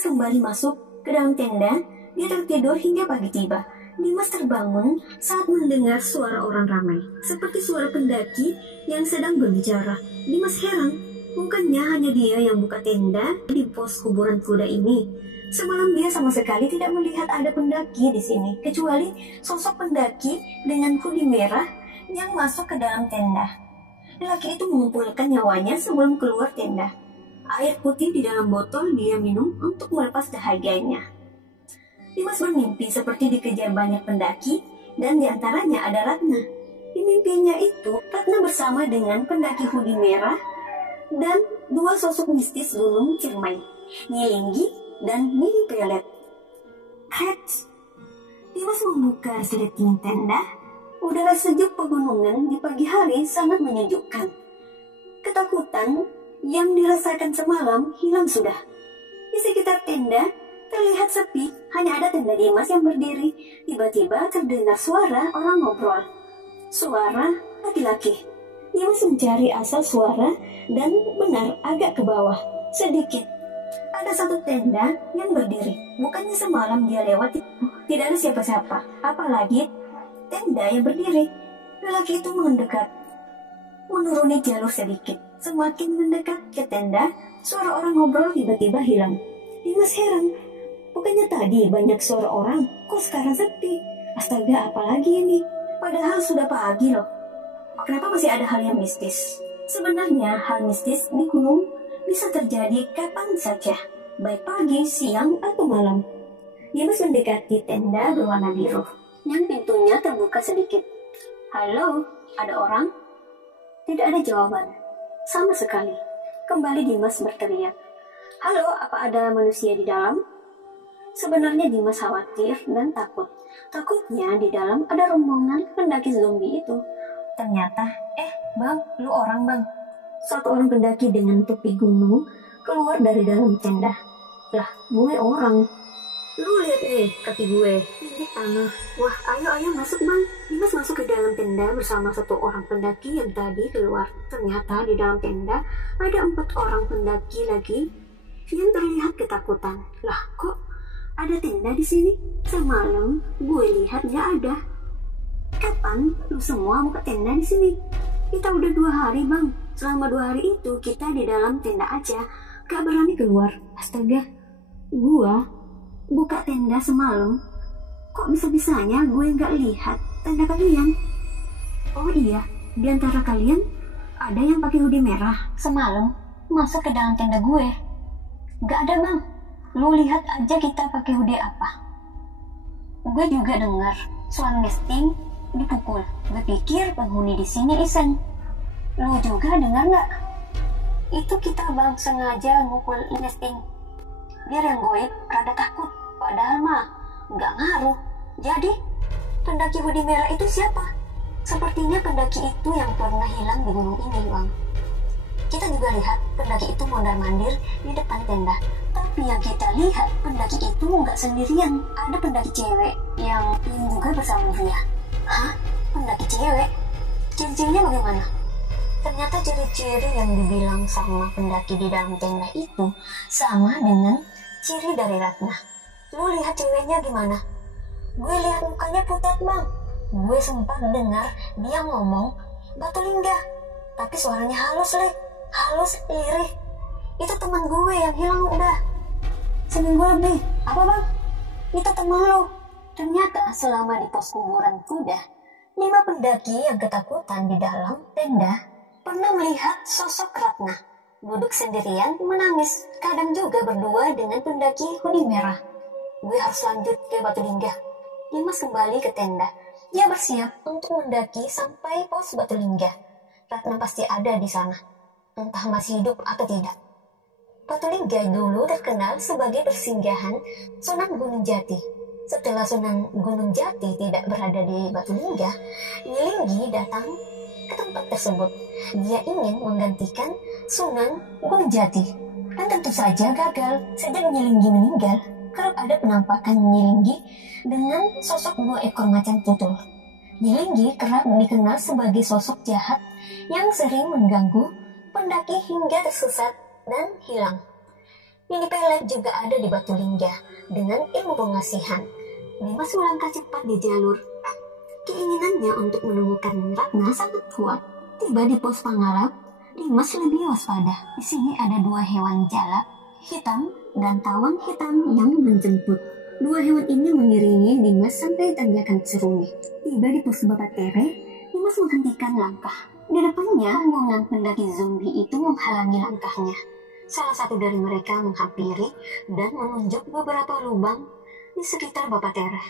Dimas kembali masuk ke dalam tenda. Dia tertidur hingga pagi tiba. Dimas terbangun saat mendengar suara orang ramai, seperti suara pendaki yang sedang berbicara. Dimas heran, bukannya hanya dia yang buka tenda di pos kuburan kuda ini. Semalam dia sama sekali tidak melihat ada pendaki di sini, kecuali sosok pendaki dengan hoodie merah yang masuk ke dalam tenda. Lelaki itu mengumpulkan nyawanya sebelum keluar tenda. Air putih di dalam botol dia minum untuk melepas dahaganya. Dimas bermimpi seperti dikejar banyak pendaki, dan diantaranya ada Ratna. Di mimpinya itu, Ratna bersama dengan pendaki hoodie merah dan dua sosok mistis gunung Ciremai, Nyi Linggi dan Nyi Pelet. Kreks! Dimas membuka sleting tenda. Udara sejuk pegunungan di pagi hari sangat menyejukkan. Ketakutan yang dirasakan semalam hilang sudah. Di sekitar tenda terlihat sepi, hanya ada tenda Dimas yang berdiri. Tiba-tiba terdengar suara orang ngobrol. Suara laki-laki. Dimas mencari asal suara dan benar agak ke bawah sedikit. Ada satu tenda yang berdiri. Bukannya semalam dia lewat, tidak ada siapa-siapa, apalagi tenda yang berdiri. Lelaki itu mendekat, menuruni jalur sedikit. Semakin mendekat ke tenda, suara orang ngobrol tiba-tiba hilang. Dimas heran, bukannya tadi banyak suara orang, kok sekarang sepi? Astaga, apalagi ini? Padahal sudah pagi loh. Kenapa masih ada hal yang mistis? Sebenarnya hal mistis di gunung bisa terjadi kapan saja, baik pagi, siang, atau malam. Dimas mendekati tenda berwarna biru yang pintunya terbuka sedikit. Halo, ada orang? Tidak ada jawaban sama sekali. Kembali Dimas berteriak. Halo, apa ada manusia di dalam? Sebenarnya Dimas khawatir dan takut. Takutnya di dalam ada rombongan pendaki zombie itu. Ternyata, bang, lu orang bang. Satu orang pendaki dengan topi gunung keluar dari dalam tenda. Lah, gue orang. Lu lihat kaki gue, ini tanah. Wah, ayo masuk bang. Dimas masuk ke dalam tenda bersama satu orang pendaki yang tadi keluar. Ternyata di dalam tenda ada 4 orang pendaki lagi yang terlihat ketakutan. Lah, kok ada tenda di sini? Semalam gue lihat nggak ada. Kapan lu semua buka tenda di sini? Kita udah 2 hari bang. Selama 2 hari itu kita di dalam tenda aja, gak berani keluar. Astaga, gua buka tenda semalam, kok bisa-bisanya gue nggak lihat tenda kalian? Oh iya, di antara kalian ada yang pakai hoodie merah semalam masuk ke dalam tenda gue. Gak ada bang, lu lihat aja kita pakai hoodie apa. Gue juga dengar suara nesting dipukul. Gue pikir penghuni di sini iseng. Lu juga dengar nggak? Itu kita bang sengaja mukul nesting biar yang goib rada takut. Padahal mah nggak ngaruh. Jadi pendaki hoodie merah itu siapa? Sepertinya pendaki itu yang pernah hilang di gunung ini bang. Kita juga lihat pendaki itu mondar-mandir di depan tenda. Tapi yang kita lihat pendaki itu nggak sendirian. Ada pendaki cewek yang juga bersama dia. Hah? Pendaki cewek? Ciri-cirinya bagaimana? Ternyata ciri-ciri yang dibilang sama pendaki di dalam tenda itu sama dengan ciri dari Ratna. Lu lihat ceweknya gimana? Gue lihat mukanya pucat bang. Gue sempat dengar dia ngomong Batu Lingga, tapi suaranya halus halus lirih. Itu teman gue yang hilang udah seminggu lebih. Apa bang? Itu teman lu. Ternyata selama di pos kuburan kuda, 5 pendaki yang ketakutan di dalam tenda pernah melihat sosok Ratna duduk sendirian menangis, kadang juga berdua dengan pendaki hoodie merah. Gue harus lanjut ke Batu Lingga. Dimas kembali ke tenda. Dia bersiap untuk mendaki sampai pos Batu Lingga. Ratna pasti ada di sana, entah masih hidup atau tidak. Batu Lingga dulu terkenal sebagai persinggahan Sunan Gunung Jati. Setelah Sunan Gunung Jati tidak berada di Batu Lingga, Nyi Linggi datang ke tempat tersebut. Dia ingin menggantikan Sunan Gunung Jati, dan tentu saja gagal. Sejak Nyi Linggi meninggal, kerap ada penampakan Nyi Linggi dengan sosok 2 ekor macan tutul. Nyi Linggi kerap dikenal sebagai sosok jahat yang sering mengganggu pendaki hingga tersesat dan hilang. Nini Pelet juga ada di Batu Lingga dengan ilmu pengasihan. Dimas melangkah cepat di jalur. Keinginannya untuk menemukan Ratna sangat kuat. Tiba di pos Pangalap, Dimas lebih waspada. Di sini ada 2 hewan jalak hitam dan tawang hitam yang menjemput. 2 hewan ini mengiringi Dimas sampai tanjakan Seruni. Tiba di pos Bapatere, Dimas menghentikan langkah. Di depannya, rombongan pendaki zombie itu menghalangi langkahnya. Salah satu dari mereka menghampiri dan menunjuk beberapa lubang di sekitar Bapatere.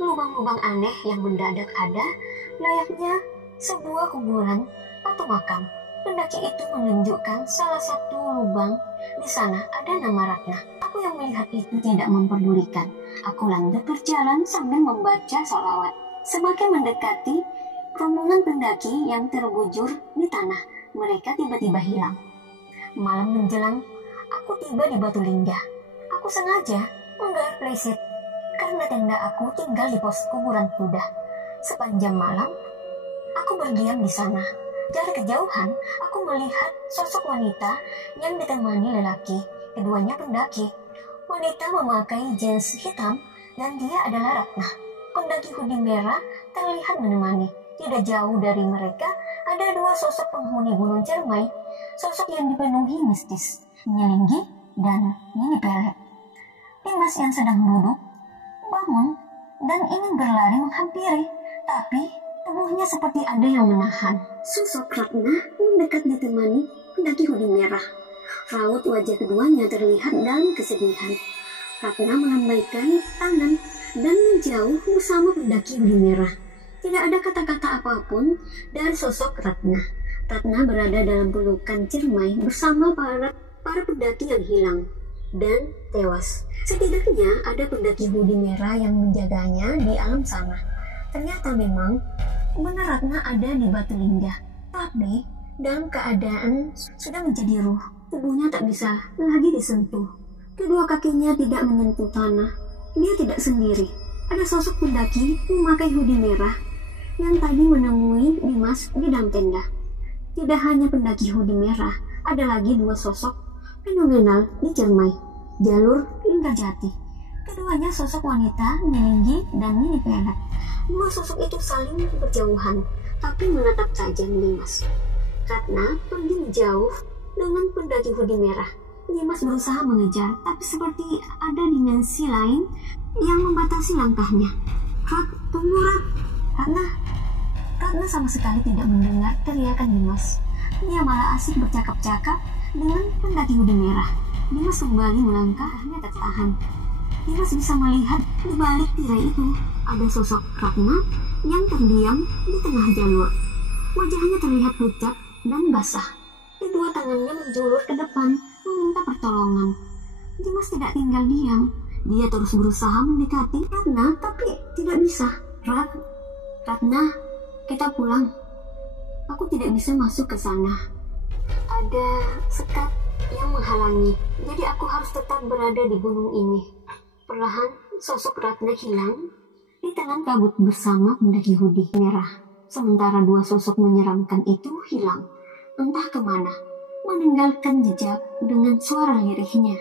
Lubang-lubang aneh yang mendadak ada, layaknya sebuah kuburan atau makam. Pendaki itu menunjukkan salah satu lubang. Di sana ada nama Ratna. Aku yang melihat itu tidak memperdulikan. Aku lanjut berjalan sambil membaca sholawat. Semakin mendekati rombongan pendaki yang terbujur di tanah, mereka tiba-tiba hilang. Malam menjelang, aku tiba di Batu Lingga. Aku sengaja menggelar playset karena tenda aku tinggal di pos kuburan kuda. Sepanjang malam, aku berdiam di sana. Dari kejauhan, aku melihat sosok wanita yang ditemani lelaki. Keduanya pendaki. Wanita memakai jas hitam dan dia adalah Ratna. Pendaki hoodie merah terlihat menemani. Tidak jauh dari mereka ada 2 sosok penghuni Gunung Cermai. Sosok yang dipenuhi mistis, Nyilinggi dan Nini Pelet. Dimas yang sedang duduk bangun dan ingin berlari menghampiri, tapi tubuhnya seperti ada yang menahan. Sosok Ratna mendekat ditemani pendaki hoodie merah. Raut wajah keduanya terlihat dalam kesedihan. Ratna melambaikan tangan dan menjauh bersama pendaki hoodie merah. Tidak ada kata-kata apapun dari sosok Ratna. Ratna berada dalam pelukan Cermai bersama para pendaki yang hilang dan tewas. Setidaknya ada pendaki hoodie merah yang menjaganya di alam sana. Ternyata memang benar Ratna ada di Batu Lingga, tapi dalam keadaan sudah menjadi ruh. Tubuhnya tak bisa lagi disentuh. Kedua kakinya tidak menyentuh tanah. Dia tidak sendiri. Ada sosok pendaki memakai hoodie merah yang tadi menemui Dimas di dalam tenda. Tidak hanya pendaki hoodie merah, ada lagi 2 sosok fenomenal di Cermai, jalur Linggarjati. Keduanya sosok wanita, Nyilinggi dan Nini Pelet. 2 sosok itu saling berjauhan, tapi menatap tajam Dimas. Ratna pergi menjauh dengan pendaki hoodie merah. Dimas berusaha mengejar, tapi seperti ada dimensi lain yang membatasi langkahnya. Tunggu Rat. Ratna sama sekali tidak mendengar teriakan Dimas. Dia malah asik bercakap-cakap dengan pendaki hoodie merah. Dimas kembali melangkah, hanya tertahan. Dimas bisa melihat di balik tirai itu ada sosok Ratna yang terdiam di tengah jalur. Wajahnya terlihat pucat dan basah. Kedua tangannya menjulur ke depan meminta pertolongan. Dimas tidak tinggal diam. Dia terus berusaha mendekati Ratna, tapi tidak bisa. Ratna, kita pulang. Aku tidak bisa masuk ke sana. Ada sekat yang menghalangi, jadi aku harus tetap berada di gunung ini. Perlahan, sosok Ratna hilang di tengah kabut bersama pendaki hoodie merah. Sementara 2 sosok menyeramkan itu hilang, entah kemana, meninggalkan jejak dengan suara lirihnya.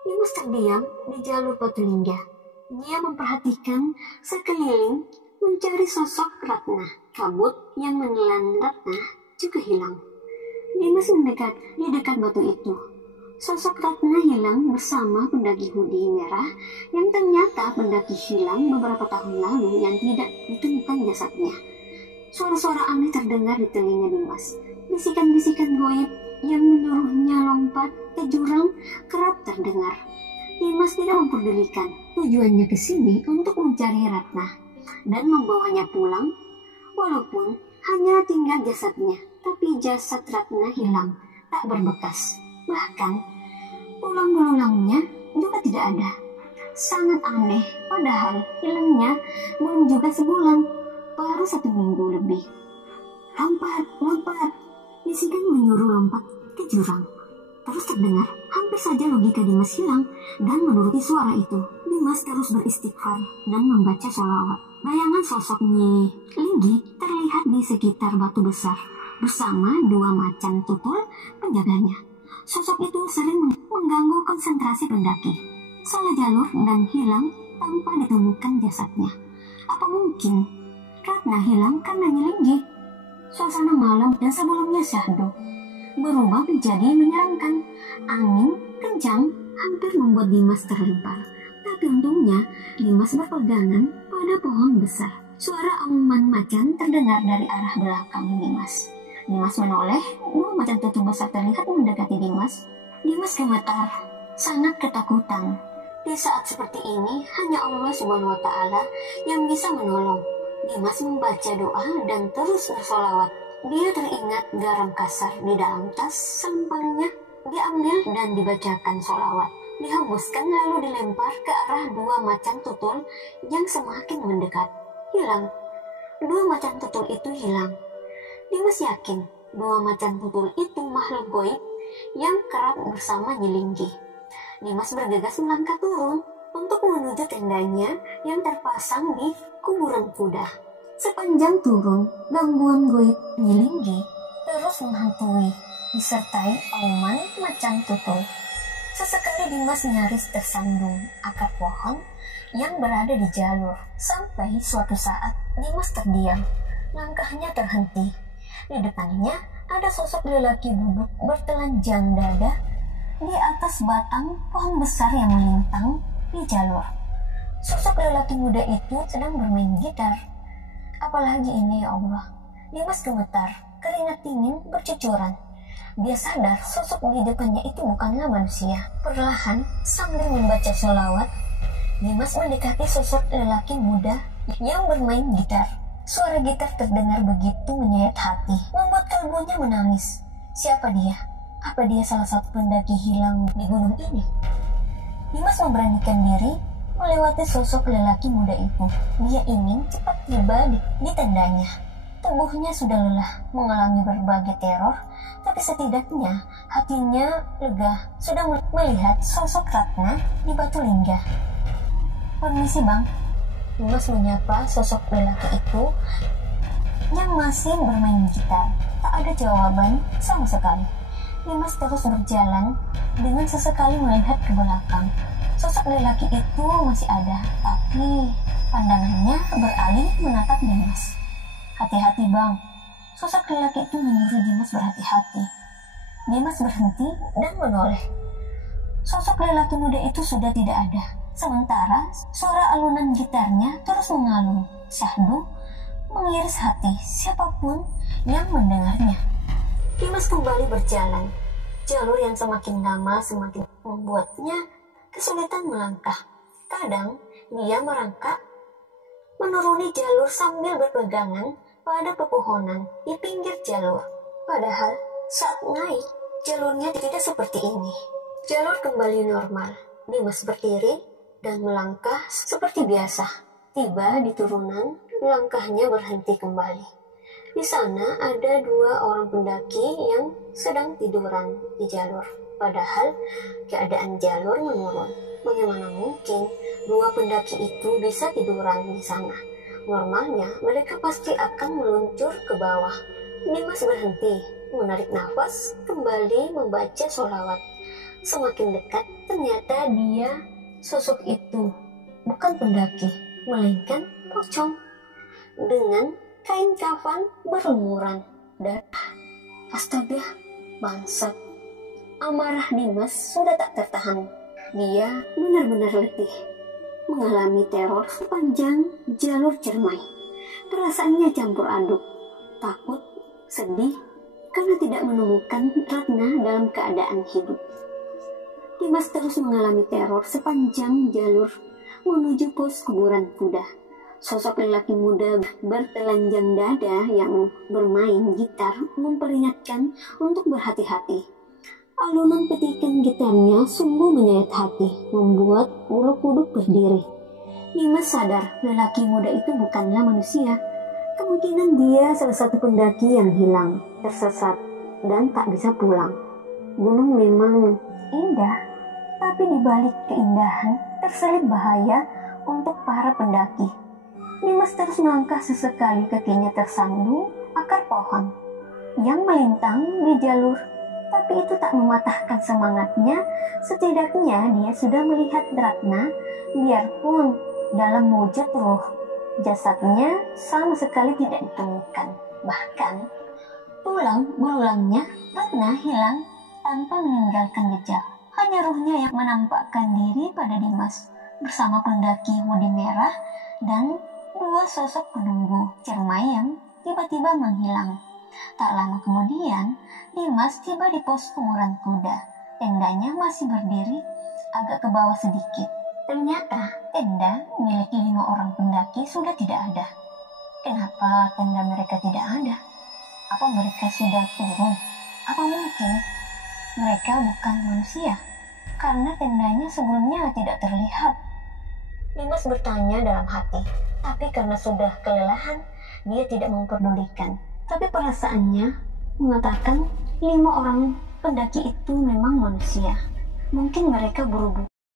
Dimas terdiam di jalur Batu Lingga. Dia memperhatikan sekeliling, mencari sosok Ratna. Kabut yang menelan Ratna juga hilang. Dimas mendekat di dekat batu itu. Sosok Ratna hilang bersama pendaki hoodie merah yang ternyata pendaki hilang beberapa tahun lalu yang tidak ditemukan jasadnya. Suara-suara aneh terdengar di telinga Dimas. Bisikan-bisikan goib yang menyuruhnya lompat ke jurang kerap terdengar. Dimas tidak memperdulikan. Tujuannya ke sini untuk mencari Ratna dan membawanya pulang, walaupun hanya tinggal jasadnya, tapi jasad Ratna hilang, tak berbekas. Bahkan tulang-belulangnya juga tidak ada. Sangat aneh, padahal hilangnya belum juga sebulan, baru 1 minggu lebih. Lompat, bisikan menyuruh lompat ke jurang. Terus terdengar, hampir saja logika Dimas hilang, dan menuruti suara itu, Dimas terus beristighfar dan membaca sholawat. Bayangan sosok Nyilinggi terlihat di sekitar batu besar, bersama 2 macan tutul penjaganya. Sosok itu sering mengganggu konsentrasi pendaki. Salah jalur dan hilang tanpa ditemukan jasadnya. Apa mungkin Ratna hilang karena nyelinggi? Suasana malam yang sebelumnya syahdu berubah menjadi menyeramkan. Angin kencang hampir membuat Dimas terlempar. Tapi untungnya Dimas berpegangan pada pohon besar. Suara auman macan terdengar dari arah belakang Dimas. Dimas menoleh, dua macan tutul besar terlihat mendekati Dimas. Dimas gemetar, sangat ketakutan. Di saat seperti ini, hanya Allah Subhanahu wa Ta'ala yang bisa menolong. Dimas membaca doa dan terus bersolawat. Dia teringat garam kasar di dalam tas sampangnya. Diambil dan dibacakan solawat. Dihembuskan lalu dilempar ke arah dua macan tutul yang semakin mendekat. Hilang. Dua macan tutul itu hilang. Dimas yakin dua macan tutul itu makhluk goib yang kerap bersama Nyilinggi. Dimas bergegas melangkah turun untuk menuju tendanya yang terpasang di kuburan kuda. Sepanjang turun, gangguan goib Nyilinggi terus menghantui, disertai auman macan tutul. Sesekali Dimas nyaris tersandung akar pohon yang berada di jalur. Sampai suatu saat Dimas terdiam, langkahnya terhenti. Di depannya ada sosok lelaki duduk bertelanjang dada di atas batang pohon besar yang melintang di jalur. Sosok lelaki muda itu sedang bermain gitar. Apalagi ini ya Allah. Dimas gemetar, keringat dingin bercucuran. Dia sadar sosok di depannya itu bukanlah manusia. Perlahan sambil membaca sholawat, Dimas mendekati sosok lelaki muda yang bermain gitar. Suara gitar terdengar begitu menyayat hati, membuat kalbunya menangis. Siapa dia? Apa dia salah satu pendaki hilang di gunung ini? Dimas memberanikan diri melewati sosok lelaki muda itu. Dia ingin cepat tiba di tendanya. Tubuhnya sudah lelah mengalami berbagai teror, tapi setidaknya hatinya lega sudah melihat sosok Ratna di Batu Lingga. Permisi bang. Dimas menyapa sosok lelaki itu yang masih bermain gitar. Tak ada jawaban sama sekali. Dimas terus berjalan dengan sesekali melihat ke belakang. Sosok lelaki itu masih ada, tapi pandangannya beralih menatap Dimas. Hati-hati bang. Sosok lelaki itu menyuruh Dimas berhati-hati. Dimas berhenti dan menoleh. Sosok lelaki muda itu sudah tidak ada. Sementara suara alunan gitarnya terus mengalun, syahdu, mengiris hati siapapun yang mendengarnya. Dimas kembali berjalan. Jalur yang semakin lama semakin membuatnya kesulitan melangkah. Kadang dia merangkak menuruni jalur sambil berpegangan pada pepohonan di pinggir jalur. Padahal saat naik, jalurnya tidak seperti ini. Jalur kembali normal. Dimas berdiri dan melangkah seperti biasa. Tiba di turunan, langkahnya berhenti kembali. Di sana ada dua orang pendaki yang sedang tiduran di jalur. Padahal keadaan jalur menurun. Bagaimana mungkin dua pendaki itu bisa tiduran di sana? Normalnya mereka pasti akan meluncur ke bawah. Dimas berhenti, menarik nafas, kembali membaca sholawat. Semakin dekat, ternyata dia sosok itu bukan pendaki, melainkan pocong dengan kain kafan berlumuran darah. Astaga, bangsat. Amarah Dimas sudah tak tertahan. Dia benar-benar letih, mengalami teror sepanjang jalur Cermai. Perasaannya campur aduk, takut, sedih, karena tidak menemukan Ratna dalam keadaan hidup. Dimas terus mengalami teror sepanjang jalur menuju pos kuburan kuda. Sosok lelaki muda bertelanjang dada yang bermain gitar memperingatkan untuk berhati-hati. Alunan petikan gitarnya sungguh menyayat hati, membuat bulu kuduk berdiri. Dimas sadar lelaki muda itu bukanlah manusia. Kemungkinan dia salah satu pendaki yang hilang, tersesat, dan tak bisa pulang. Gunung memang indah, tapi di balik keindahan terselip bahaya untuk para pendaki. Dimas terus melangkah sesekali kakinya tersandung akar pohon yang melintang di jalur. Tapi itu tak mematahkan semangatnya. Setidaknya dia sudah melihat Ratna, biarpun dalam wujud ruh. Jasadnya sama sekali tidak ditemukan. Bahkan tulang belulangnya Ratna hilang tanpa meninggalkan jejak. Hanya ruhnya yang menampakkan diri pada Dimas bersama pendaki hoodie merah dan dua sosok penunggu Ciremai yang tiba-tiba menghilang. Tak lama kemudian, Dimas tiba di pos kuburan kuda. Tendanya masih berdiri agak ke bawah sedikit. Ternyata tenda milik 5 orang pendaki sudah tidak ada. Kenapa tenda mereka tidak ada? Apa mereka sudah turun? Apa mungkin mereka bukan manusia? Karena tendanya sebelumnya tidak terlihat. Dimas bertanya dalam hati, tapi karena sudah kelelahan, dia tidak memperdulikan. Tapi perasaannya mengatakan 5 orang pendaki itu memang manusia. Mungkin mereka buru-buru